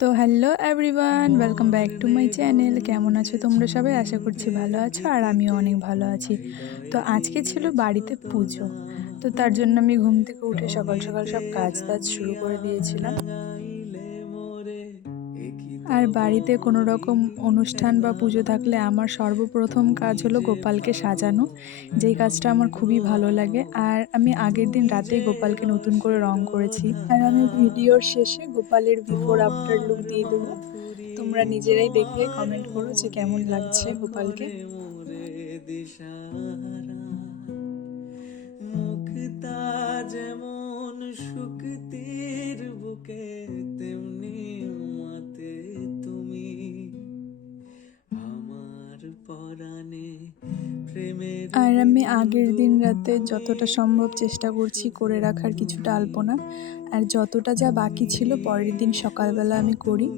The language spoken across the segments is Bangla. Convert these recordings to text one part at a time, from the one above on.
তো hello everyone, welcome back to my channel. কেমন আছো তোমরা সবাই? আশা করছি ভালো আছো, আর আমিও অনেক ভালো আছি। তো আজকে ছিল বাড়িতে পুজো, তো তার জন্য আমি ঘুম থেকে উঠে সকাল সকাল সব কাজ টাজ শুরু করে দিয়েছিলাম। আর বাড়িতে কোনো রকম অনুষ্ঠান বা পুজো থাকলে আমার সর্বপ্রথম কাজ হলো গোপালকে সাজানো, যেই কাজটা আমার খুবই ভালো লাগে। আর আমি আগের দিন রাতেই গোপালকে নতুন করে রং করেছি। আর আমি ভিডিওর শেষে গোপালের বিফোর আফটার লুক দিয়ে দেবো। তোমরা নিজেরাই দেখে কমেন্ট করো যে কেমন লাগছে গোপালকে। মুক্তা যেমন শুকতির বুকে তেমনি মাতে তুমি আমার পরাণে প্রেমের। আর আমি আগের দিন রাতে যতটা সম্ভব চেষ্টা করছি করে রাখার কিছুটা আলপনা, আর যতটা যা বাকি ছিল পরের দিন সকালবেলা আমি করি।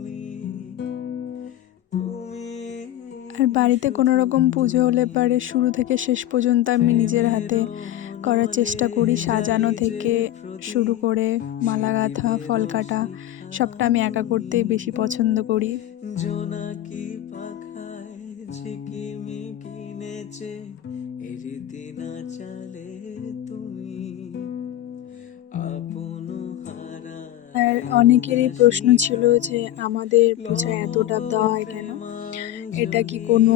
আর বাড়িতে কোনো রকম পুজো হলে পারে শুরু থেকে শেষ পর্যন্ত আমি নিজের হাতে করার চেষ্টা করি। সাজানো থেকে শুরু করে মালা গাঁথা, ফল কাটা, সবটা আমি একা করতেই বেশি পছন্দ করি। জোনাকি পাখায় ঝিকিমিকি নেচে এরিতি না চালে তুমি আপন হারা। আর অনেকেরই প্রশ্ন ছিল যে আমাদের পূজায় এত ডাব দেওয়া হয় কেন, এটা কি কোনো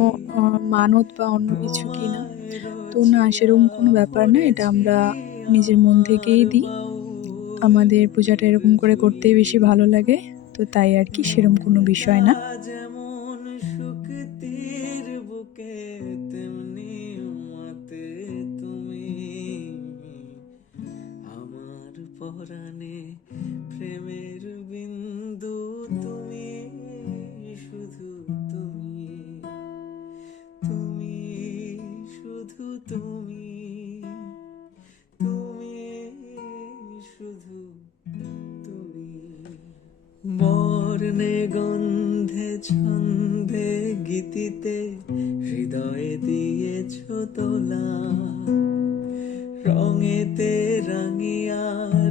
মানত বা অন্য কিছু কি না? তো না, সেরকম কোনো ব্যাপার না, এটা আমরা নিজের মন থেকেই দিই। আমাদের পূজাটা এরকম করে করতেই বেশি ভালো লাগে, তো তাই আর কি, সেরকম কোনো বিষয় না। যেমন শুকতির বুকে তেমনি মাতে তুমি আমার পরাণে প্রেমের বিন্দু তুমি শুধু তুমি তুমি শুধু তুমি তুমি শুধু তুমি বর্ণে গন্ধে ছন্দে গীতিতে হৃদয়ে দিয়েছ তোলা রঙেতে রাঙিয়া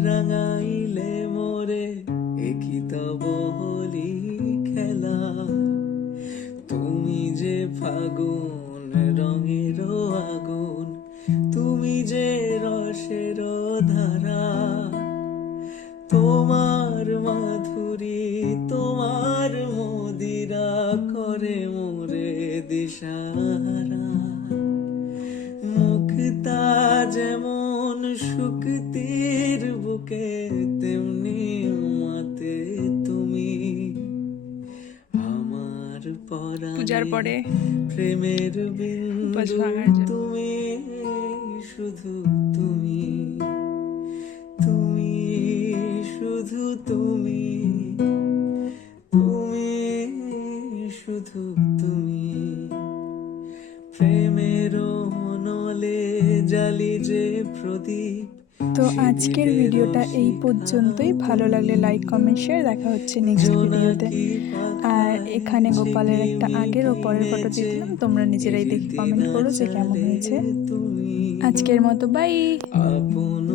রাঙাইলে মোরে একই তব হলি খেলা তুমি যে ফাগুন রঙের আগুন তুমি যে রসের ধারা তোমার মাধুরী তোমার মদিরা করে মোরে দিশাহারা মুক্তা যেমন শুকতির বুকে তেমনি মাতে তুমি আমার পূজার পরাণে পরে প্রেমের উপাস বিন্দু ভাঙার জন্য তুমি শুধু তুমি তুমি শুধু তুমি তুমি শুধু তুমি প্রেমের নলে জালি যে প্রদীপ। তো আজকের ভিডিওটা এই পর্যন্তই। ভালো লাগলে লাইক, কমেন্ট, শেয়ার। দেখা হচ্ছে নেক্সট ভিডিওতে। আর এখানে গোপালের একটা আগের ও পরের ফটো দিয়ে দিলাম, তোমরা নিজেরাই দেখে কমেন্ট করো যে কেমন হয়েছে। আজকের মতো বাই। আপন